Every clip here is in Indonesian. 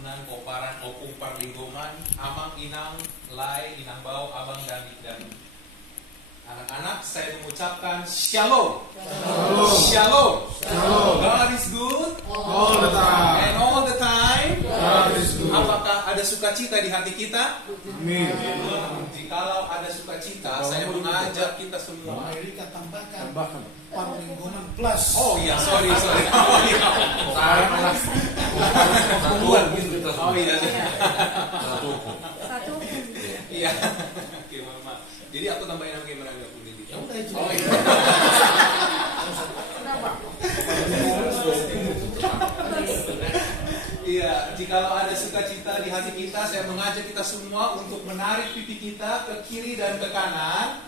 Ragunan, Koparan, Opung, Parlinggoman, Amang, Inang, Lai, Inang Bau, Abang, dan anak-anak, saya mengucapkan Shalom. Shalom. Shalom. Shalom. God is good all the time. And all the time God is good. Apakah ada sukacita di hati kita? Amin. Jikalau ada sukacita, saya mengajak kita semua. Erika tambahkan Parlinggoman plus. Oh iya, sorry. Oh iya. Oh iya. Satu. Iya. Oke, Mama. Jadi aku tambahin nama gimana enggak boleh di. Ya udah itu. Oh iya. Iya, jikalau ada sukacita di hati kita, saya mengajak kita semua untuk menarik pipi kita ke kiri dan ke kanan.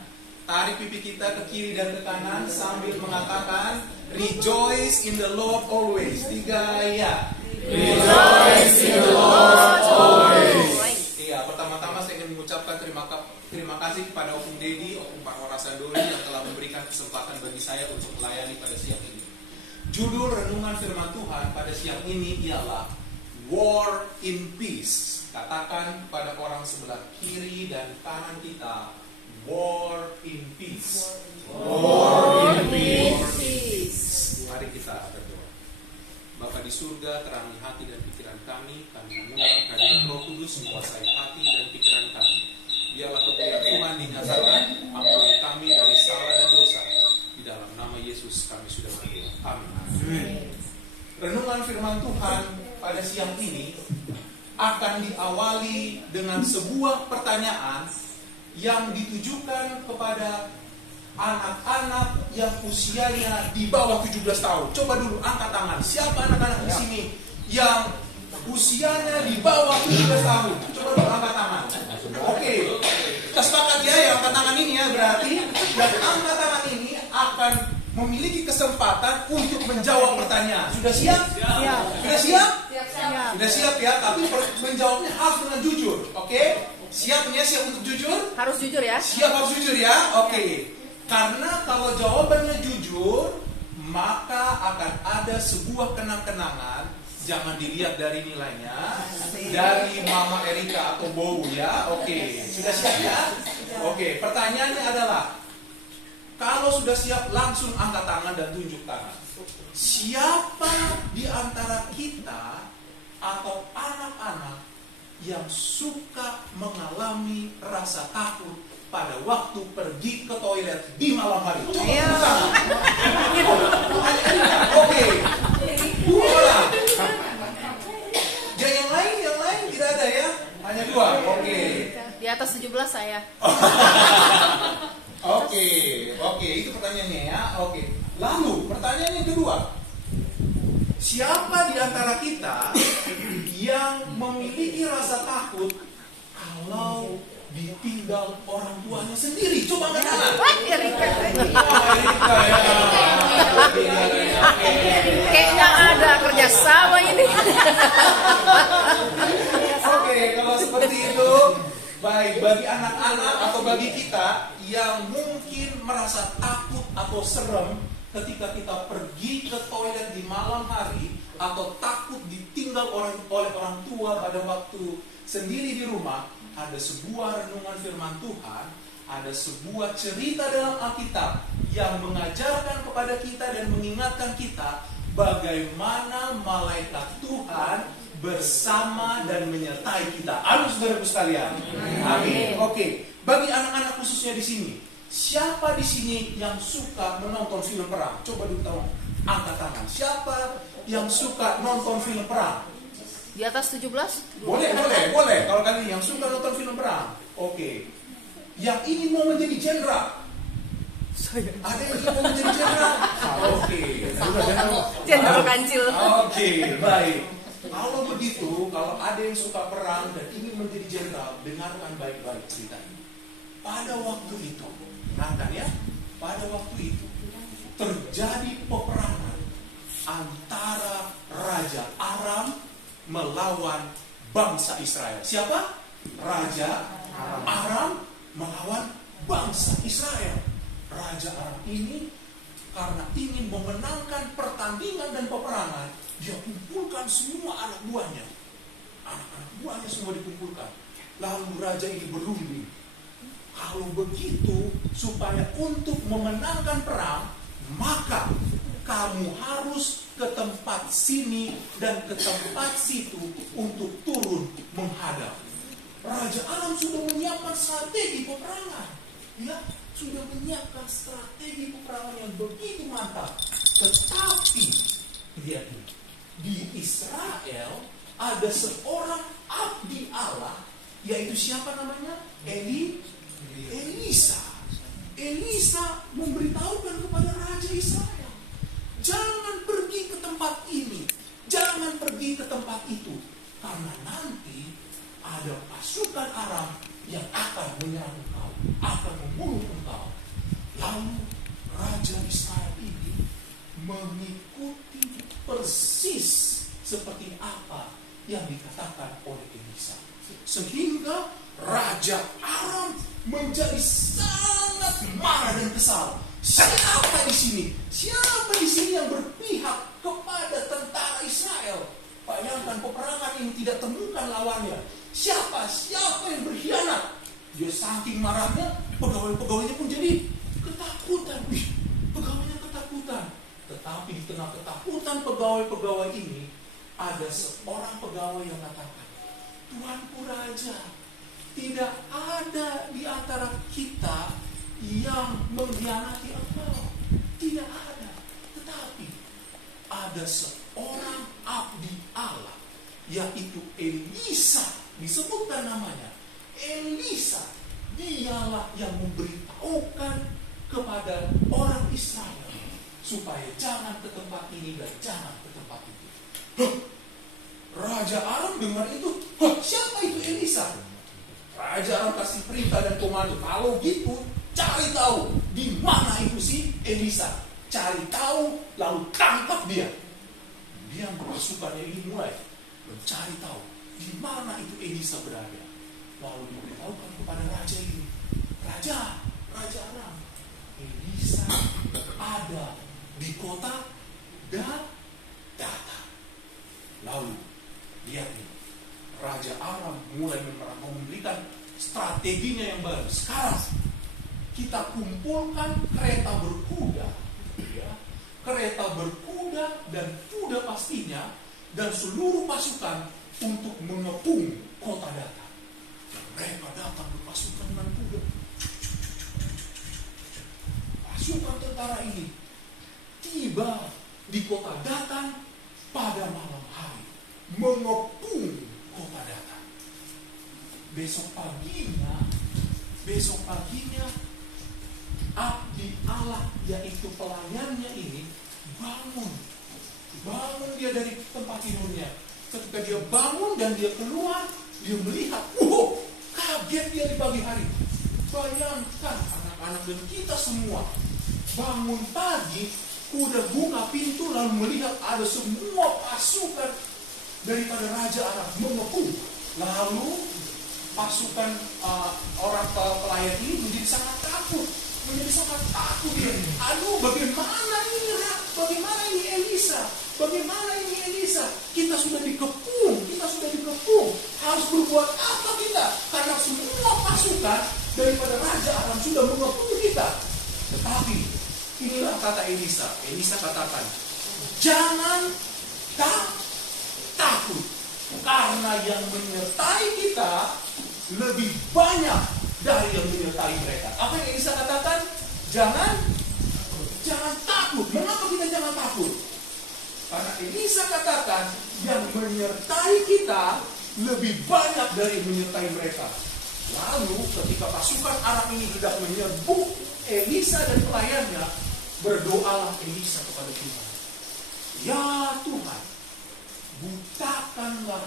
Tarik pipi kita ke kiri dan ke kanan sambil mengatakan Rejoice in the Lord always. 3 ya. Rejoice in the Lord always. Iya, pertama-tama saya ingin mengucapkan terima kasih kepada Opung Dedi, Opung Parwara Sandori yang telah memberikan kesempatan bagi saya untuk melayani pada siang ini. Judul renungan firman Tuhan pada siang ini ialah War in Peace. Katakan pada orang sebelah kiri dan kanan kita, War in Peace. War in peace. Mari kita berdoa. Bapa di surga, terangi hati dan pikiran kami mengundang kehadiran Roh Kudus menguasai hati dan pikiran kami. Biarlah kemuliaan Tuhan dinyatakan, ampuni kami dari salah dan dosa. Di dalam nama Yesus kami sudah berdoa. Amin. Renungan firman Tuhan pada siang ini akan diawali dengan sebuah pertanyaan yang ditujukan kepada anak-anak yang usianya di bawah 17 tahun. Coba dulu angkat tangan. Siapa anak-anak di sini yang usianya di bawah 17 tahun? Coba dulu angkat tangan. Oke. Kita sepakat ya yang angkat tangan ini ya berarti. Dan angkat tangan ini akan memiliki kesempatan untuk menjawab pertanyaan. Sudah siap? Siap. Sudah siap? Siap. Sudah siap ya, tapi menjawabnya harus dengan jujur. Oke? Siapnya siap untuk jujur? Harus jujur ya. Siap harus jujur ya? Oke. Karena kalau jawabannya jujur, maka akan ada sebuah kenang-kenangan. Jangan dilihat dari nilainya, dari Mama Erika atau Bow ya. Oke. Sudah siap ya? Oke. Pertanyaannya adalah, kalau sudah siap langsung angkat tangan dan tunjuk tangan. Siapa di antara kita atau anak-anak yang suka mengalami rasa takut pada waktu pergi ke toilet di malam hari? Coba tunjuk tangan. Oke. 2 orang. Yang lain tidak ada ya? Hanya 2. Oke. Di atas 17 saya. Oke, itu pertanyaannya ya. Oke. Lalu pertanyaan yang kedua, siapa di antara kita yang memiliki rasa takut kalau ditinggal orang tuanya sendiri? Coba angkat tangan. Erika. Erika ya. Kayaknya ada kerjasama ini. Oke, kalau seperti itu, baik, bagi anak-anak atau bagi kita yang mungkin merasa takut atau serem ketika kita pergi ke toilet di malam hari atau takut ditinggal oleh orang tua pada waktu sendiri di rumah, ada sebuah renungan firman Tuhan, ada sebuah cerita dalam Alkitab yang mengajarkan kepada kita dan mengingatkan kita bagaimana malaikat Tuhan bersama dan menyertai kita. Amin, saudaraku sekalian. Amin. Oke, bagi anak-anak khususnya di sini, siapa di sini yang suka menonton film perang? Coba dulu angkat tangan. Siapa yang suka nonton film perang? Di atas 17? Boleh. Kalau kalian yang suka nonton film perang, oke. Yang ingin mau menjadi jenderal? Ada yang ingin mau menjadi jenderal? Oke. Jenderal Kancil. Oke, baik. Kalau begitu, kalau ada yang suka perang dan ingin menjadi jenderal, dengarkan baik-baik cerita ini. Pada waktu itu, dengarkan ya, pada waktu itu terjadi peperangan antara Raja Aram melawan bangsa Israel. Siapa? Raja Aram melawan bangsa Israel. Raja Aram ini karena ingin memenangkan pertandingan dan peperangan, dia kumpulkan semua anak buahnya. semua dikumpulkan. Lalu raja ini berunding. Kalau begitu, supaya untuk memenangkan perang, maka kamu harus ke tempat sini dan ke tempat situ untuk turun menghadap. Raja Aram sudah menyiapkan strategi peperangan. Ya, sudah menyiapkan strategi peperangan yang begitu mantap. Tetapi, lihat ini, di Israel ada seorang abdi Allah, yaitu siapa namanya? Elisa. Elisa memberitahukan kepada Raja Israel, jangan pergi ke tempat ini, jangan pergi ke tempat itu, karena nanti ada pasukan Aram yang akan menyerang engkau, akan membunuh engkau. Lalu Raja Israel ini mengikuti persis seperti apa yang dikatakan oleh Elisa, sehingga Raja Aram menjadi sangat marah dan kesal. Siapa di sini? Siapa di sini yang berpihak kepada tentara Israel? Bayangkan, peperangan ini tidak temukan lawannya. Siapa yang berkhianat? Dia saking marahnya, pegawai-pegawainya pun jadi ketakutan. Pegawainya ketakutan. Tetapi di tengah ketakutan pegawai-pegawai ini, ada seorang pegawai yang katakan, Tuanku Raja, tidak ada di antara kita yang mengkhianati engkau. Tidak ada. Tetapi ada seorang abdi Allah, yaitu Elisa. Disebutkan namanya Elisa. Dialah yang memberitahukan kepada orang Israel supaya jangan ke tempat ini dan jangan ke tempat itu. Raja Aram dengar itu, siapa itu Elisa? Raja Aram kasih perintah dan komando, kalau gitu cari tahu di mana itu si Elisa. Cari tahu, lalu tangkap dia. Dia pasukannya ini mulai mencari tahu di mana itu Elisa berada. Lalu diberitahukan kepada raja ini, Raja Aram, Elisa ada di kota Datan. Lalu lihat nih, Raja Aram mulai memberikan strateginya yang baru. Sekarang kita kumpulkan kereta berkuda, ya, kereta berkuda dan kuda pastinya, dan seluruh pasukan untuk mengepung kota Datan. Mereka datang berpasukan dengan kuda. Pasukan tentara ini tiba di kota Datan pada malam hari, mengepung kota Datan. Besok paginya abdi Allah, yaitu pelayannya ini, bangun dia dari tempat tidurnya. Ketika dia bangun dan dia keluar, dia melihat, kaget dia di pagi hari. Bayangkan anak-anak dan kita semua bangun pagi, udah buka pintu lalu melihat ada semua pasukan daripada Raja Aram mengepung. Lalu pasukan orang pelayan ini menjadi sangat takut dia. Aduh, bagaimana ini Elisa? Kita sudah dikepung. Harus berbuat apa kita? Karena semua pasukan daripada Raja Aram sudah mengepung kita. Tetapi inilah kata Elisa. Elisa katakan, jangan takut, karena yang menyertai kita lebih banyak dari yang menyertai mereka. Apa yang Elisa katakan? Jangan takut. Mengapa kita jangan takut? Karena Elisa katakan yang menyertai kita lebih banyak dari yang menyertai mereka. Lalu ketika pasukan Aram ini hendak menyerbu Elisa dan pelayannya, berdoalah Elisa kepada Tuhan. Ya Tuhan, butakanlah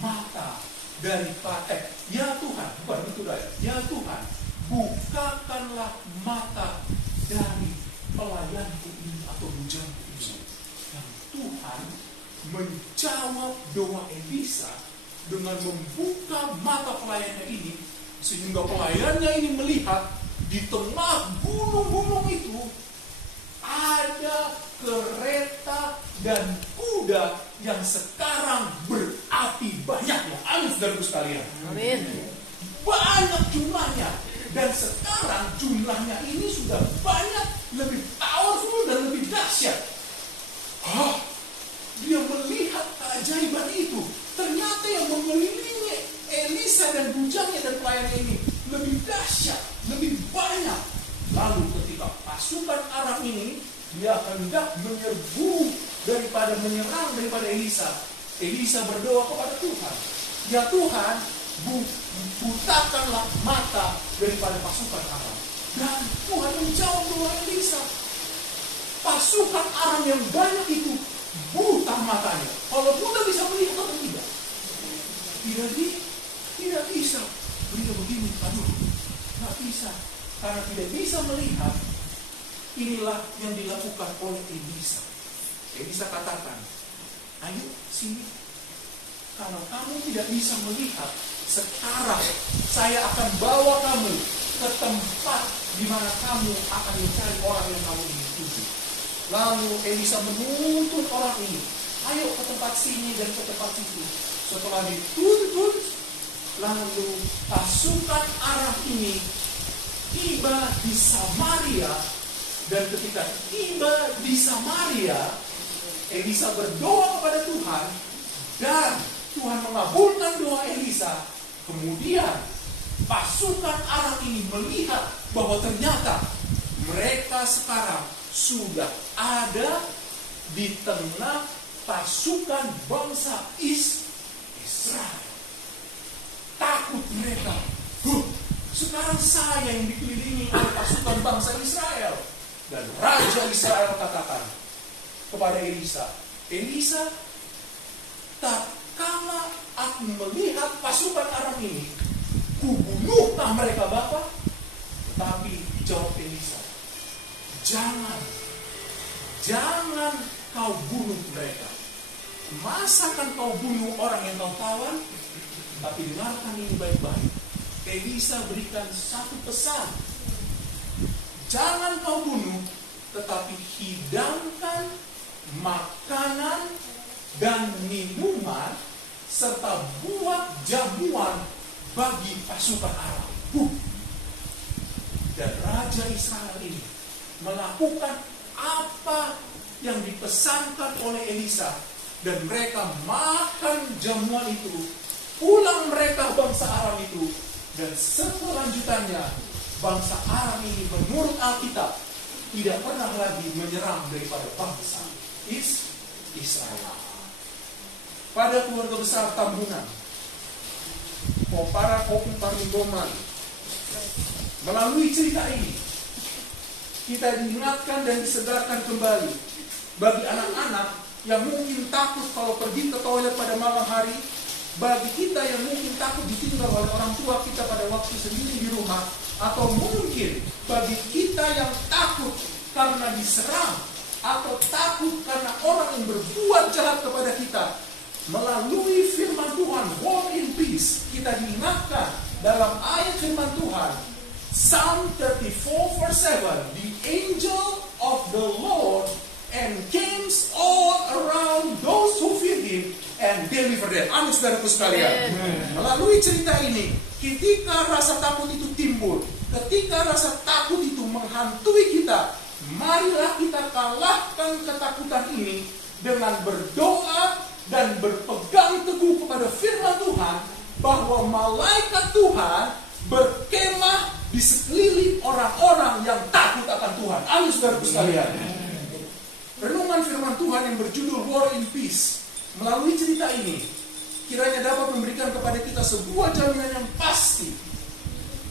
mata daripada ya Tuhan, bukan itu dah. Ya Tuhan, bukakanlah mata dari pelayanku ini atau bujanku ini. Dan Tuhan menjawab doa Elisa dengan membuka mata pelayannya ini, sehingga pelayannya ini melihat di tengah gunung-gunung itu ada kereta dan kuda yang sekarang berapi banyaknya. Amin. saudaraku sekalian. Amin. Banyak jumlahnya. Dan sekarang jumlahnya ini sudah banyak, lebih powerful dan lebih dahsyat. Dia melihat keajaiban itu. Ternyata yang mengelilingi Elisa dan bujangnya dan pelayannya ini lebih dahsyat, lebih banyak. Lalu ketika pasukan Aram ini, dia hendak menyerbu menyerang daripada Elisa. Elisa berdoa kepada Tuhan. Ya Tuhan, butakanlah mata daripada pasukan Aram. Dan Tuhan menjawab doa Elisa. Pasukan Aram yang banyak itu buta matanya. Kalau buta bisa melihat atau tidak? Tidak bisa. Beliau begini, nggak bisa. Karena tidak bisa melihat. Inilah yang dilakukan oleh Elisa. Elisa katakan, ayo sini. Kalau kamu tidak bisa melihat, sekarang saya akan bawa kamu ke tempat di mana kamu akan mencari orang yang kamu ingin tuju. Lalu Elisa menuntun orang ini, ayo ke tempat sini dan ke tempat situ. Setelah dituntun, lalu pasukan Aram ini tiba di Samaria. Dan ketika tiba di Samaria, Elisa berdoa kepada Tuhan dan Tuhan mengabulkan doa Elisa. Kemudian pasukan Aram ini melihat bahwa ternyata mereka sekarang sudah ada di tengah pasukan bangsa Israel. Takut mereka. Sekarang saya yang dikelilingi oleh pasukan bangsa Israel. Dan Raja Israel katakan kepada Elisa, Elisa, tatkala aku melihat pasukan Aram ini, kubunuhkah mereka Bapa? Tetapi jawab Elisa, jangan kau bunuh mereka. Masakan kau bunuh orang yang kau tawan? Tapi dengarkan ini baik-baik. Elisa berikan satu pesan. Jangan kau bunuh, tetapi hidangkan makanan dan minuman serta buat jamuan bagi pasukan Aram. Dan Raja Israel ini melakukan apa yang dipesankan oleh Elisa. Dan mereka makan jamuan itu. Pulang mereka bangsa Aram itu. Dan selanjutnya bangsa Aram ini menurut Alkitab tidak pernah lagi menyerang daripada bangsa Israel. Pada keluarga besar Tambunan, para Kopi Paringoman, melalui cerita ini kita diingatkan dan disegarkan kembali bagi anak-anak yang mungkin takut kalau pergi ke toilet pada malam hari, bagi kita yang mungkin takut ditinggal oleh orang tua kita pada waktu sendiri di rumah, atau mungkin bagi kita yang takut karena diserang, atau takut karena orang yang berbuat jahat kepada kita. Melalui firman Tuhan, walk in peace, kita diingatkan dalam ayat firman Tuhan, Psalm 34 verse 7, the angel of the Lord encamps all around those who fear him and deliver them. Amin, saudaraku sekalian. Melalui cerita ini, ketika rasa takut itu timbul, ketika rasa takut itu menghantui kita, marilah kita kalahkan ketakutan ini dengan berdoa dan berpegang teguh kepada firman Tuhan, bahwa malaikat Tuhan berkemah di sekeliling orang-orang yang takut akan Tuhan. Amin, saudaraku sekalian. Renungan firman Tuhan yang berjudul War in Peace melalui cerita ini kiranya dapat memberikan kepada kita sebuah jaminan yang pasti.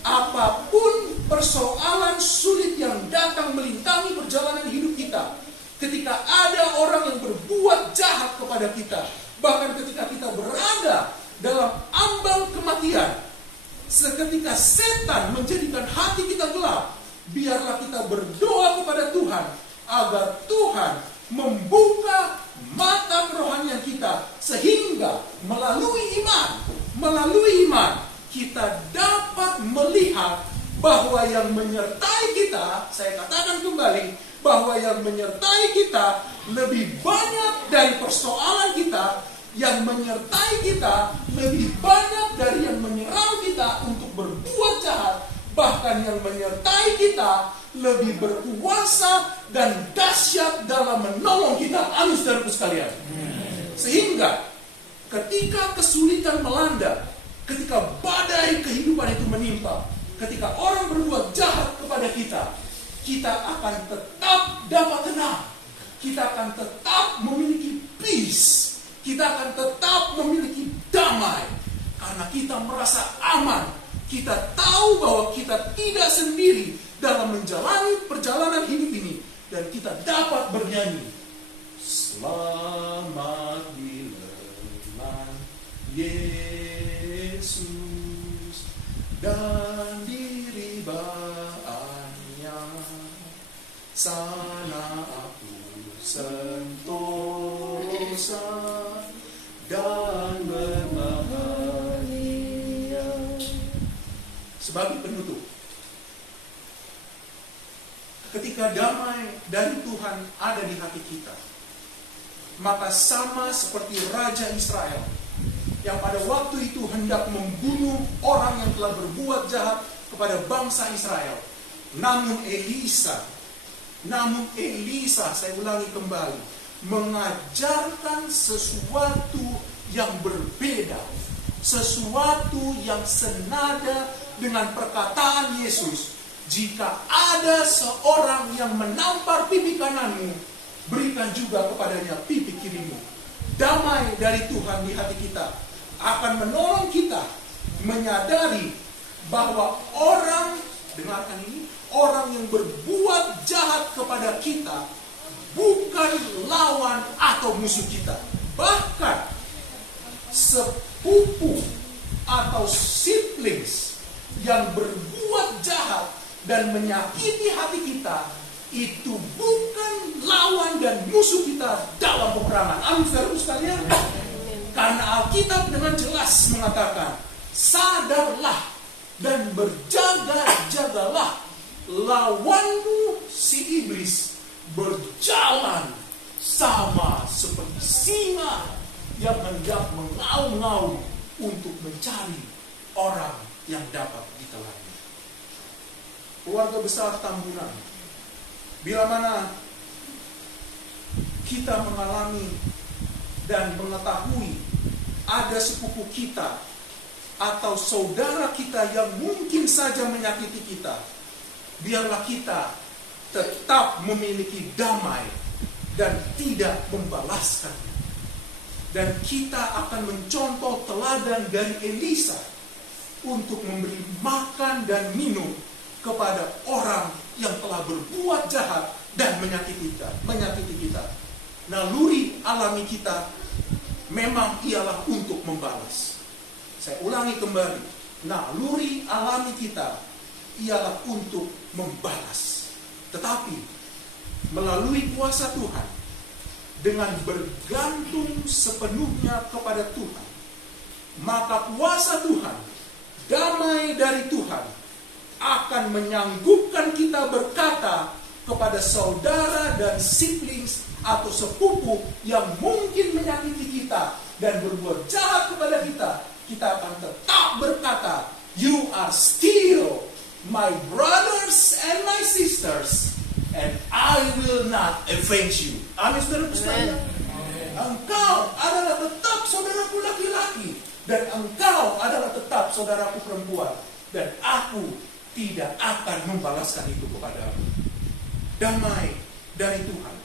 Apapun persoalan sulit yang datang melintangi perjalanan hidup kita, ketika ada orang yang berbuat jahat kepada kita, bahkan ketika kita berada dalam ambang kematian, seketika setan menjadikan hati kita gelap, biarlah kita berdoa kepada Tuhan agar Tuhan membuka mata kerohanian kita, sehingga melalui iman kita dapat melihat bahwa yang menyertai kita, saya katakan kembali, bahwa yang menyertai kita lebih banyak dari persoalan kita, yang menyertai kita lebih banyak dan yang menyertai kita lebih berkuasa dan dahsyat dalam menolong kita. Amin, saudaraku sekalian. Sehingga ketika kesulitan melanda, ketika badai kehidupan itu menimpa, ketika orang berbuat jahat kepada kita, kita akan tetap dapat tenang. Kita akan tetap memiliki peace. Kita akan tetap memiliki damai. Karena kita merasa aman. Kita tahu bahwa kita tidak sendiri dalam menjalani perjalanan hidup ini. Dan kita dapat bernyanyi, selamat di lengan Yesus dan di ribaannya, sana aku sentosa dan berbahagia. Sebagai penutup, ketika damai dari Tuhan ada di hati kita, maka sama seperti Raja Israel yang pada waktu itu hendak membunuh orang yang telah berbuat jahat kepada bangsa Israel. Namun Elisa, saya ulangi kembali, mengajarkan sesuatu yang berbeda, sesuatu yang senada dengan perkataan Yesus. Jika ada seorang yang menampar pipi kananmu, berikan juga kepadanya pipi kirimu. Damai dari Tuhan di hati kita akan menolong kita menyadari bahwa orang, dengarkan ini, orang yang berbuat jahat kepada kita bukan lawan atau musuh kita. Bahkan sepupu atau siblings yang berbuat jahat dan menyakiti hati kita itu bukan lawan dan musuh kita dalam peperangan. Amin, saudara sekalian. Karena Alkitab dengan jelas mengatakan, sadarlah dan berjaga-jagalah, lawanmu si iblis berjalan sama seperti singa yang hendak mengaum-ngaum untuk mencari orang yang dapat ditelannya. Keluarga besar Tambunan, bila mana kita mengalami dan mengetahui ada sepupu kita atau saudara kita yang mungkin saja menyakiti kita, biarlah kita tetap memiliki damai dan tidak membalaskannya. Dan kita akan mencontoh teladan dari Elisa untuk memberi makan dan minum kepada orang yang telah berbuat jahat dan menyakiti kita. Naluri alami kita memang ialah untuk membalas. Saya ulangi kembali, naluri alami kita ialah untuk membalas. Tetapi melalui kuasa Tuhan, dengan bergantung sepenuhnya kepada Tuhan, maka kuasa Tuhan, damai dari Tuhan akan menyanggupkan kita berkata kepada saudara dan siblings atau sepupu yang mungkin menyakiti kita dan berbuat jahat kepada kita, kita akan tetap berkata, you are still my brothers and my sisters, and I will not avenge you. Amin, saudara sekalian. Engkau adalah tetap saudaraku laki-laki, dan engkau adalah tetap saudaraku perempuan, dan aku tidak akan membalaskan itu kepadamu. Damai dari Tuhan.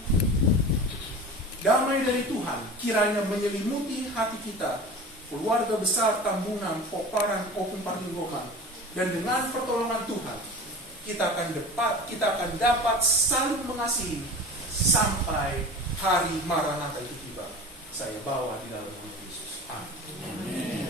Damai dari Tuhan kiranya menyelimuti hati kita, keluarga besar Tambunan, Poparan, Kopung Parlinggoman, dan dengan pertolongan Tuhan kita akan dapat saling mengasihi sampai hari Maranatha itu tiba. Saya bawa di dalam nama Yesus. Amin.